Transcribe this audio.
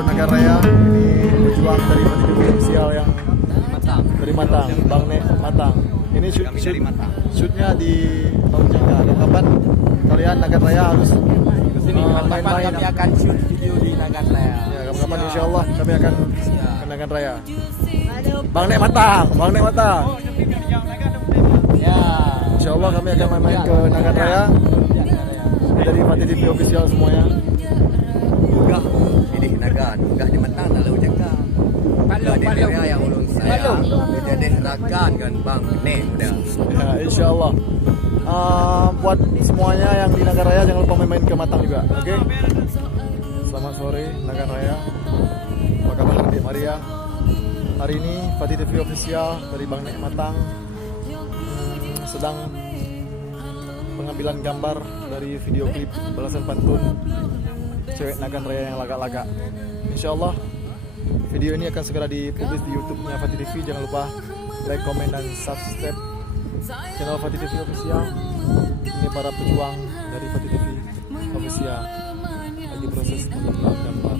support Nagan Raya. Ini pejuang dari Fatih TV official yang dari Matang, Bang Nek Matang. Ini shootnya di Laut Jangga. Dan kapan kalian Nagan Raya harus kesini? Kapan kami akan shoot video di Nagan Raya? Ya, kapan insya Allah kami akan ke Nagan Raya. Bang Nek Matang, Bang Nek Matang. Ya. Insya Allah kami akan main-main ke Nagan Raya. Ini dari Fatih TV official semuanya. Enggak, ini Nagan, enggak di Matang, lalu jaga. Kalau di area yang ulun saya, beda deh Ragan kan Bang Nek udah. Ya, insya Allah. Buat semuanya yang di Nagan Raya jangan lupa main-main ke Matang juga, oke? Selamat sore Nagan Raya. Apa kabar Adik Maria? Hari ini Fatih TV official dari Bang Nek Matang sedang pengambilan gambar dari video klip balasan pantun cewek Nagan Raya yang lagak-lagak. Insya Allah video ini akan segera dipublish di YouTube-nya Fatih TV. Jangan lupa like, komen, dan subscribe channel Fatih TV official. Ini para pejuang dari Fatih TV official lagi proses mengambil gambar.